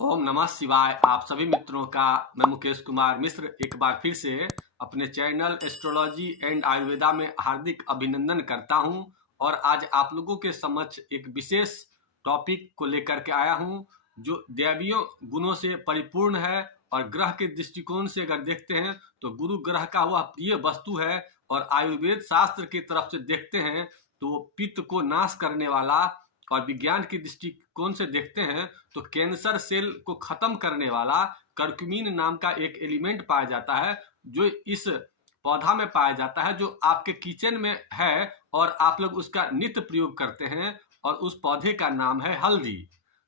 ओम नमः शिवाय। आप सभी मित्रों का मैं मुकेश कुमार मिश्र एक बार फिर से अपने चैनल एस्ट्रोलॉजी एंड आयुर्वेदा में हार्दिक अभिनंदन करता हूं। और आज आप लोगों के समक्ष एक विशेष टॉपिक को लेकर के आया हूं जो दैवीय गुणों से परिपूर्ण है। और ग्रह के दृष्टिकोण से अगर देखते हैं तो गुरु ग्रह का वह प्रिय वस्तु है। और आयुर्वेद शास्त्र की तरफ से देखते हैं तो वो पित्त को नाश करने वाला, और विज्ञान की दृष्टिकोण से देखते हैं तो कैंसर सेल को खत्म करने वाला कर्क्यूमिन नाम का एक एलिमेंट पाया जाता है, जो इस पौधा में पाया जाता है, जो आपके किचन में है और आप लोग उसका नित्य प्रयोग करते हैं। और उस पौधे का नाम है हल्दी।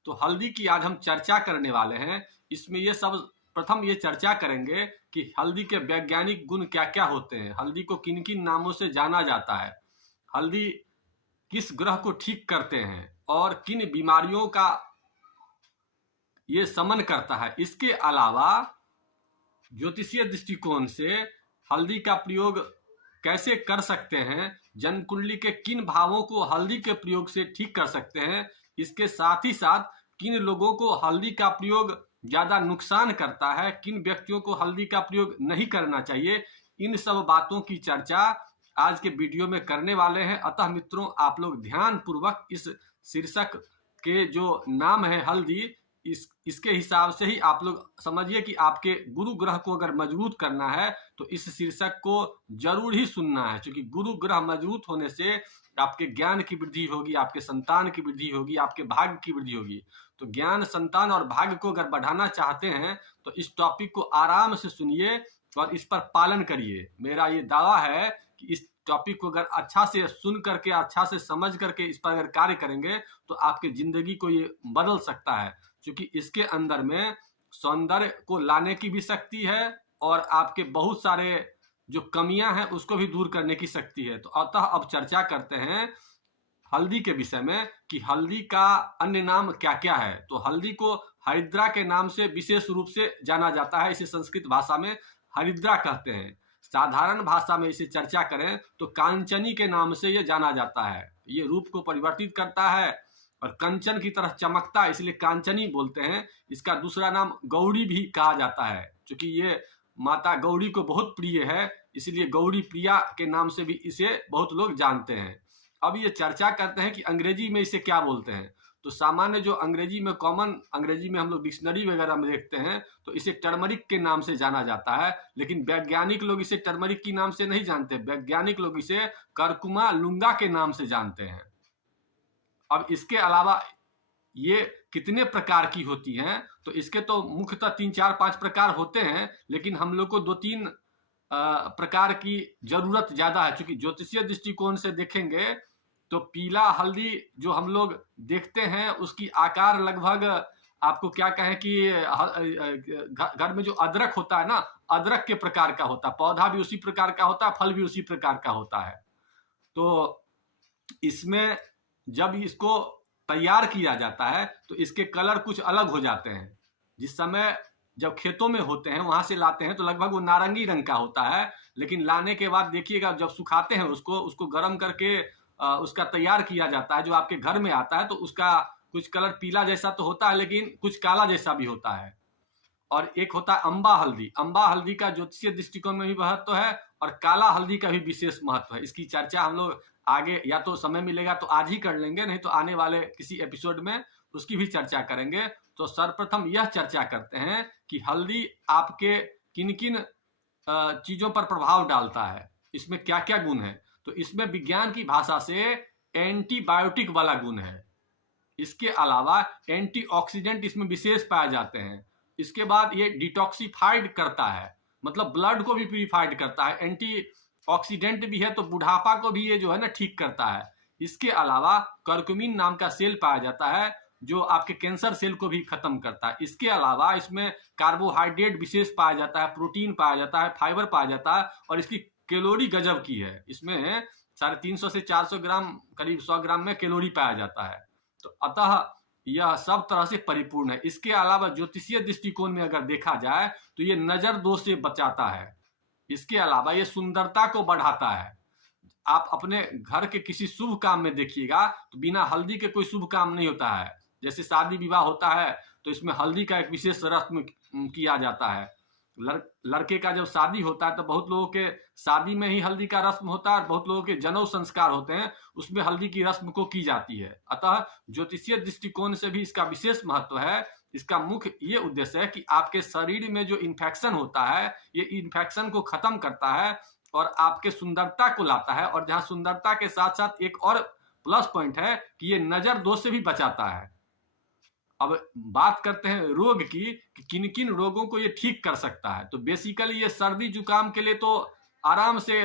तो हल्दी की आज हम चर्चा करने वाले हैं। इसमें ये सब प्रथम ये चर्चा करेंगे कि हल्दी के वैज्ञानिक गुण क्या क्या होते हैं, हल्दी को किन किन नामों से जाना जाता है, हल्दी किस ग्रह को ठीक करते हैं और किन बीमारियों का ये समन करता है। इसके अलावा ज्योतिषीय दृष्टिकोण से हल्दी का प्रयोग कैसे कर सकते हैं, जन्म कुंडली के किन भावों को हल्दी के प्रयोग से ठीक कर सकते हैं, इसके साथ ही साथ किन लोगों को हल्दी का प्रयोग ज़्यादा नुकसान करता है, किन व्यक्तियों को हल्दी का प्रयोग नहीं करना चाहिए, इन सब बातों की चर्चा आज के वीडियो में करने वाले हैं। अतः मित्रों, आप लोग ध्यान पूर्वक इस शीर्षक के जो नाम है हल्दी, इसके हिसाब से ही आप लोग समझिए कि आपके गुरु ग्रह को अगर मजबूत करना है तो इस शीर्षक को जरूर ही सुनना है, क्योंकि गुरु ग्रह मजबूत होने से आपके ज्ञान की वृद्धि होगी, आपके संतान की वृद्धि होगी, आपके भाग्य की वृद्धि होगी। तो ज्ञान, संतान और भाग्य को अगर बढ़ाना चाहते हैं तो इस टॉपिक को आराम से सुनिए और इस पर पालन करिए। मेरा ये दावा है कि इस टॉपिक को अगर अच्छा से सुन करके, अच्छा से समझ करके इस पर अगर कार्य करेंगे तो आपकी जिंदगी को ये बदल सकता है, क्योंकि इसके अंदर में सौंदर्य को लाने की भी शक्ति है और आपके बहुत सारे जो कमियां हैं उसको भी दूर करने की शक्ति है। तो अतः अब चर्चा करते हैं हल्दी के विषय में कि हल्दी का अन्य नाम क्या क्या है। तो हल्दी को हरिद्रा के नाम से विशेष रूप से जाना जाता है। इसे संस्कृत भाषा में हरिद्रा कहते हैं। साधारण भाषा में इसे चर्चा करें तो कांचनी के नाम से यह जाना जाता है। ये रूप को परिवर्तित करता है और कंचन की तरह चमकता है, इसलिए कांचनी बोलते हैं। इसका दूसरा नाम गौड़ी भी कहा जाता है, क्योंकि ये माता गौड़ी को बहुत प्रिय है, इसलिए गौड़ी प्रिया के नाम से भी इसे बहुत लोग जानते हैं। अब ये चर्चा करते हैं कि अंग्रेजी में इसे क्या बोलते हैं। तो सामान्य जो अंग्रेजी में कॉमन अंग्रेजी में हम लोग डिक्शनरी वगैरह में देखते हैं तो इसे टर्मरिक के नाम से जाना जाता है, लेकिन वैज्ञानिक लोग इसे टर्मरिक के नाम से नहीं जानते। वैज्ञानिक लोग इसे करकुमा लुंगा के नाम से जानते हैं। अब इसके अलावा ये कितने प्रकार की होती हैं, तो इसके तो मुख्यतः 3-4-5 प्रकार होते हैं, लेकिन हम लोग को 2-3 प्रकार की जरूरत ज्यादा है। क्योंकि ज्योतिषीय दृष्टिकोण से देखेंगे तो पीला हल्दी जो हम लोग देखते हैं उसकी आकार लगभग, आपको क्या कहें कि घर में जो अदरक होता है ना, अदरक के प्रकार का होता है। पौधा भी उसी प्रकार का होता है, फल भी उसी प्रकार का होता है। तो इसमें जब इसको तैयार किया जाता है तो इसके कलर कुछ अलग हो जाते हैं। जिस समय जब खेतों में होते हैं वहां से लाते हैं तो लगभग वो नारंगी रंग का होता है, लेकिन लाने के बाद देखिएगा जब सुखाते हैं उसको गर्म करके उसका तैयार किया जाता है, जो आपके घर में आता है तो उसका कुछ कलर पीला जैसा तो होता है, लेकिन कुछ काला जैसा भी होता है। और एक होता है अम्बा हल्दी। अम्बा हल्दी का ज्योतिषीय दृष्टिकोण में भी महत्व है और काला हल्दी का भी विशेष महत्व है। इसकी चर्चा हम लोग आगे या तो समय मिलेगा तो आज ही कर लेंगे, नहीं तो आने वाले किसी एपिसोड में उसकी भी चर्चा करेंगे। तो सर्वप्रथम यह चर्चा करते हैं कि हल्दी आपके किन किन चीजों पर प्रभाव डालता है, इसमें क्या क्या गुण है। तो इसमें विज्ञान की भाषा से एंटीबायोटिक वाला गुण है। इसके अलावा एंटीऑक्सीडेंट इसमें विशेष पाए जाते हैं। इसके बाद ये डिटॉक्सिफाइड करता है, मतलब ब्लड को भी प्यूरिफाइड करता है। एंटी ऑक्सीडेंट भी है तो बुढ़ापा को भी ये जो है ना ठीक करता है। इसके अलावा कर्क्यूमिन नाम का सेल पाया जाता है जो आपके कैंसर सेल को भी खत्म करता है। इसके अलावा इसमें कार्बोहाइड्रेट विशेष पाया जाता है, प्रोटीन पाया जाता है, फाइबर पाया जाता है और इसकी कैलोरी गजब की है। इसमें 350 से 400 ग्राम, करीब 100 ग्राम में कैलोरी पाया जाता है। तो अतः यह सब तरह से परिपूर्ण है। इसके अलावा ज्योतिषीय दृष्टिकोण में अगर देखा जाए तो ये नजर दोष से बचाता है। इसके अलावा ये सुंदरता को बढ़ाता है। आप अपने घर के किसी शुभ काम में देखिएगा तो बिना हल्दी के कोई शुभ काम नहीं होता है। जैसे शादी विवाह होता है तो इसमें हल्दी का एक विशेष रस्म किया जाता है। लड़के का जब शादी होता है तो बहुत लोगों के शादी में ही हल्दी का रस्म होता है और बहुत लोगों के जनेऊ संस्कार होते हैं, उसमें हल्दी की रस्म को की जाती है। अतः ज्योतिषीय दृष्टिकोण से भी इसका विशेष महत्व है। इसका मुख्य ये उद्देश्य है कि आपके शरीर में जो इन्फेक्शन होता है, ये इन्फेक्शन को खत्म करता है और आपके सुंदरता को लाता है। और जहां सुंदरता के साथ साथ एक और प्लस पॉइंट है कि ये नजर दोष से भी बचाता है। अब बात करते हैं रोग की कि किन किन रोगों को ये ठीक कर सकता है। तो बेसिकली ये सर्दी जुकाम के लिए तो आराम से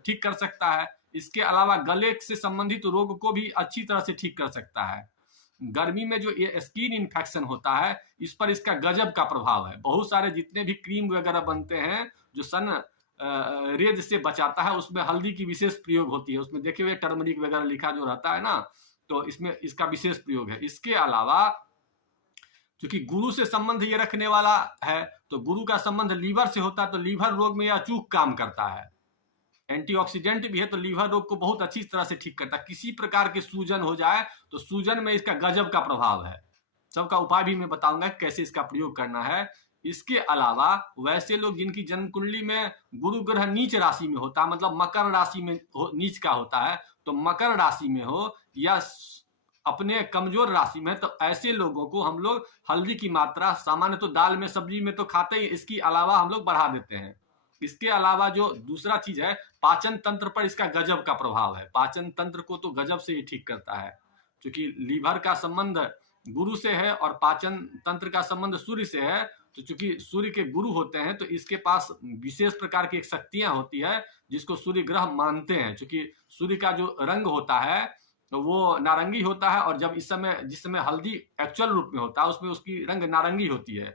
ठीक कर सकता है। इसके अलावा गले से संबंधित रोग को भी अच्छी तरह से ठीक कर सकता है। गर्मी में जो ये स्किन इन्फेक्शन होता है, इस पर इसका गजब का प्रभाव है। बहुत सारे जितने भी क्रीम वगैरह बनते हैं जो सन रेज से बचाता है, उसमें हल्दी की विशेष प्रयोग होती है। उसमें देखे हुए टर्मरिक वगैरह लिखा जो रहता है ना, तो इसमें इसका विशेष प्रयोग है। इसके अलावा क्योंकि गुरु से संबंध ये रखने वाला है, तो गुरु का संबंध लीवर से होता है, तो लीवर रोग में यह अचूक काम करता है। एंटीऑक्सीडेंट भी है, तो लीवर रोग को बहुत अच्छी तरह से ठीक करता है। किसी प्रकार के सूजन हो जाए तो सूजन में इसका गजब का प्रभाव है। सबका उपाय भी मैं बताऊंगा कैसे इसका प्रयोग करना है। इसके अलावा वैसे लोग जिनकी जन्म कुंडली में गुरु ग्रह नीच राशि में होता है, मतलब मकर राशि में नीच का होता है, तो मकर राशि में हो या अपने कमजोर राशि में, तो ऐसे लोगों को हम लोग हल्दी की मात्रा सामान्य तो दाल में सब्जी में तो खाते ही, इसके अलावा हम लोग बढ़ा देते हैं। इसके अलावा जो दूसरा चीज है, पाचन तंत्र पर इसका गजब का प्रभाव है। पाचन तंत्र को तो गजब से ये ठीक करता है, क्योंकि लीवर का संबंध गुरु से है और पाचन तंत्र का संबंध सूर्य से है। तो चूंकि सूर्य के गुरु होते हैं, तो इसके पास विशेष प्रकार की शक्तियां होती है जिसको सूर्य ग्रह मानते हैं। चूंकि सूर्य का जो रंग होता है तो वो नारंगी होता है, और जब जिस समय हल्दी एक्चुअल रूप में होता है उसमें उसकी रंग नारंगी होती है,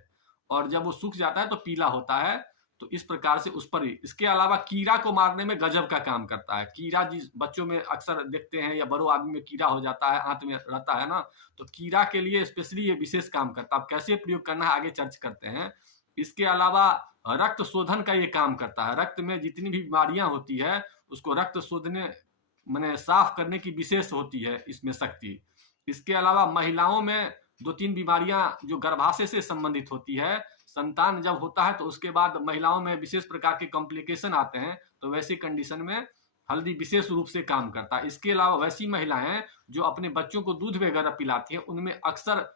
और जब वो सूख जाता है तो पीला होता है। तो इस प्रकार से उस पर ही। इसके अलावा कीड़ा को मारने में गजब का काम करता है। कीड़ा जिस बच्चों में अक्सर देखते हैं या बड़ों आदमी में कीड़ा हो जाता है, आंत में रहता है ना, तो कीड़ा के लिए स्पेशली ये विशेष काम करता है। अब कैसे प्रयोग करना है आगे चर्चा करते हैं। इसके अलावा रक्त शोधन का ये काम करता है। रक्त में जितनी भी बीमारियां होती है उसको रक्त शोधने माने साफ करने की विशेष होती है इसमें शक्ति। इसके अलावा महिलाओं में 2-3 बीमारियां जो गर्भाशय से संबंधित होती है, संतान जब होता है तो उसके बाद महिलाओं में विशेष प्रकार के कॉम्प्लिकेशन आते हैं, तो वैसी कंडीशन में हल्दी विशेष रूप से काम करता है। इसके अलावा वैसी महिलाएं जो अपने बच्चों को दूध वगैरह पिलाती हैं, उनमें अक्सर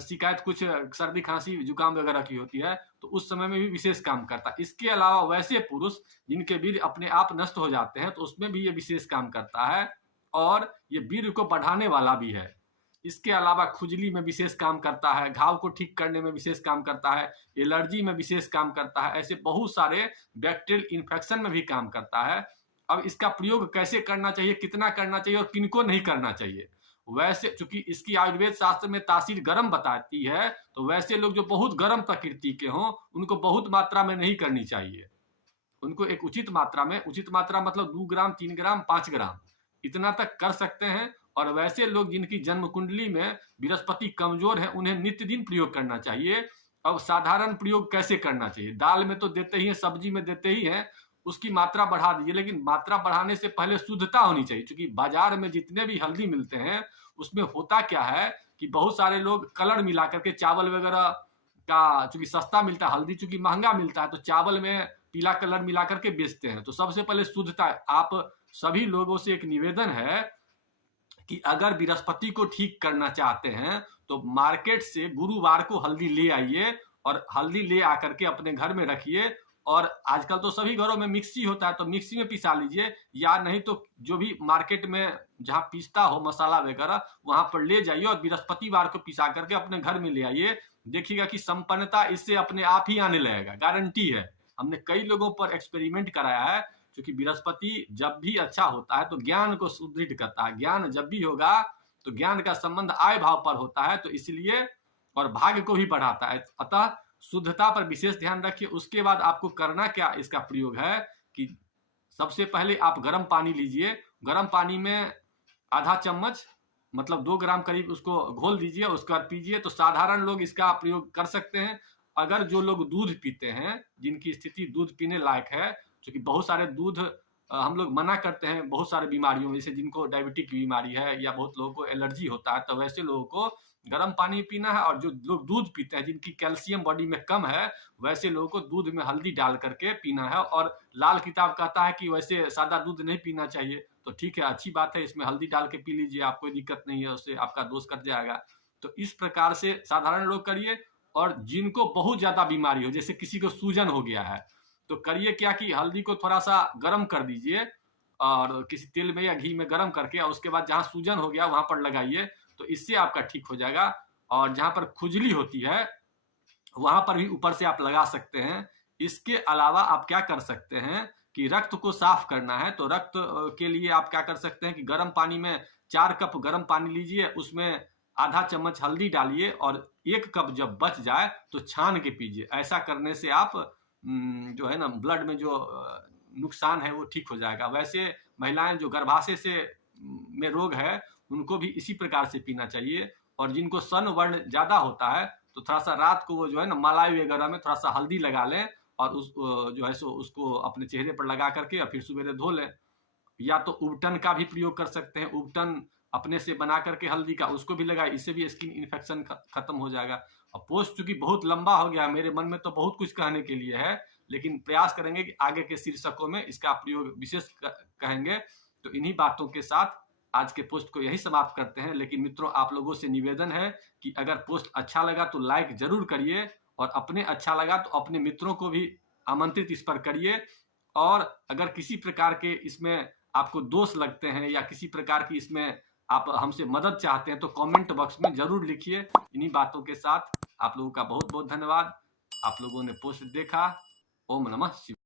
शिकायत कुछ सर्दी खांसी जुकाम वगैरह की होती है, तो उस समय में भी विशेष काम करता है। इसके अलावा वैसे पुरुष जिनके वीर्य अपने आप नष्ट हो जाते हैं, तो उसमें भी ये विशेष काम करता है, और ये वीर्य को बढ़ाने वाला भी है। इसके अलावा खुजली में विशेष काम करता है, घाव को ठीक करने में विशेष काम करता है, एलर्जी में विशेष काम करता है, ऐसे बहुत सारे बैक्टीरियल इन्फेक्शन में भी काम करता है। अब इसका प्रयोग कैसे करना चाहिए, कितना करना चाहिए और किनको नहीं करना चाहिए, वैसे चूंकि इसकी आयुर्वेद शास्त्र में तासीर गर्म बताती है, तो वैसे लोग जो बहुत गर्म प्रकृति के हों उनको बहुत मात्रा में नहीं करनी चाहिए। उनको एक उचित मात्रा में, उचित मात्रा मतलब 2 ग्राम 3 ग्राम 5 ग्राम इतना तक कर सकते हैं। और वैसे लोग जिनकी जन्म कुंडली में बृहस्पति कमजोर है, उन्हें नित्य दिन प्रयोग करना चाहिए। अब साधारण प्रयोग कैसे करना चाहिए, दाल में तो देते ही हैं, सब्जी में देते ही हैं, उसकी मात्रा बढ़ा दीजिए, लेकिन मात्रा बढ़ाने से पहले शुद्धता होनी चाहिए। क्योंकि बाजार में जितने भी हल्दी मिलते हैं उसमें होता क्या है कि बहुत सारे लोग कलर मिला करके चावल वगैरह का, चूंकि सस्ता मिलता है, हल्दी चूंकि महंगा मिलता है, तो चावल में पीला कलर मिला करके बेचते हैं। तो सबसे पहले शुद्धता, आप सभी लोगों से एक निवेदन है कि अगर बृहस्पति को ठीक करना चाहते हैं तो मार्केट से गुरुवार को हल्दी ले आइए, और हल्दी ले आकर के अपने घर में रखिए। और आजकल तो सभी घरों में मिक्सी होता है, तो मिक्सी में पिसा लीजिए, या नहीं तो जो भी मार्केट में जहां पीसता हो मसाला वगैरह वहां पर ले जाइए और बृहस्पतिवार को पिसा करके अपने घर में ले आइए। देखिएगा कि संपन्नता इससे अपने आप ही आने लगेगा, गारंटी है। हमने कई लोगों पर एक्सपेरिमेंट कराया है। क्योंकि बृहस्पति जब भी अच्छा होता है तो ज्ञान को सुदृढ़ करता है। ज्ञान जब भी होगा तो ज्ञान का संबंध आय भाव पर होता है, तो इसलिए, और भाग्य को भी बढ़ाता है। अतः शुद्धता पर विशेष ध्यान रखिए। उसके बाद आपको करना क्या, इसका प्रयोग है कि सबसे पहले आप गर्म पानी लीजिए, गर्म पानी में आधा चम्मच मतलब 2 ग्राम करीब उसको घोल दीजिए, उसके बाद पीजिए। तो साधारण लोग इसका प्रयोग कर सकते हैं। अगर जो लोग दूध पीते हैं, जिनकी स्थिति दूध पीने लायक है, क्योंकि बहुत सारे दूध हम लोग मना करते हैं बहुत सारे बीमारियों में, जैसे जिनको डायबिटिक की बीमारी है या बहुत लोगों को एलर्जी होता है, तो वैसे लोगों को गर्म पानी पीना है। और जो लोग दूध पीते हैं, जिनकी कैल्शियम बॉडी में कम है, वैसे लोगों को दूध में हल्दी डाल करके पीना है। और लाल किताब कहता है कि वैसे सादा दूध नहीं पीना चाहिए, तो ठीक है, अच्छी बात है, इसमें हल्दी डाल के पी लीजिए, आप, कोई दिक्कत नहीं है, उससे आपका दोष कट जाएगा। तो इस प्रकार से साधारण लोग करिए। और जिनको बहुत ज्यादा बीमारी हो, जैसे किसी को सूजन हो गया है, तो करिए क्या कि हल्दी को थोड़ा सा गर्म कर दीजिए और किसी तेल में या घी में गर्म करके, और उसके बाद जहां सूजन हो गया वहां पर लगाइए, तो इससे आपका ठीक हो जाएगा। और जहां पर खुजली होती है वहां पर भी ऊपर से आप लगा सकते हैं। इसके अलावा आप क्या कर सकते हैं कि रक्त को साफ करना है, तो रक्त के लिए आप क्या कर सकते हैं कि गर्म पानी में 4 कप गर्म पानी लीजिए, उसमें आधा चम्मच हल्दी डालिए और 1 कप जब बच जाए तो छान के पीजिए। ऐसा करने से आप जो है ना, ब्लड में जो नुकसान है वो ठीक हो जाएगा। वैसे महिलाएं जो गर्भाशय से में रोग है, उनको भी इसी प्रकार से पीना चाहिए। और जिनको सन वर्ण ज्यादा होता है, तो थोड़ा सा रात को वो जो है ना, मलाई वगैरह में थोड़ा सा हल्दी लगा लें और उस जो है सो उसको अपने चेहरे पर लगा करके और फिर सवेरे धो लें। या तो उबटन का भी प्रयोग कर सकते हैं, उबटन अपने से बना करके हल्दी का, उसको भी लगाए, इससे भी स्किन इन्फेक्शन खत्म हो जाएगा। और पोस्ट चूंकि बहुत लंबा हो गया, मेरे मन में तो बहुत कुछ कहने के लिए है, लेकिन प्रयास करेंगे कि आगे के शीर्षकों में इसका प्रयोग विशेष कहेंगे। तो इन्हीं बातों के साथ आज के पोस्ट को यही समाप्त करते हैं। लेकिन मित्रों, आप लोगों से निवेदन है कि अगर पोस्ट अच्छा लगा तो लाइक जरूर करिए, और अपने अच्छा लगा तो अपने मित्रों को भी आमंत्रित इस पर करिए। और अगर किसी प्रकार के इसमें आपको दोष लगते हैं या किसी प्रकार की इसमें आप हमसे मदद चाहते हैं, तो कमेंट बॉक्स में जरूर लिखिए। इन्हीं बातों के साथ आप लोगों का बहुत बहुत धन्यवाद। आप लोगों ने पोस्ट देखा। ओम नमः शिवाय।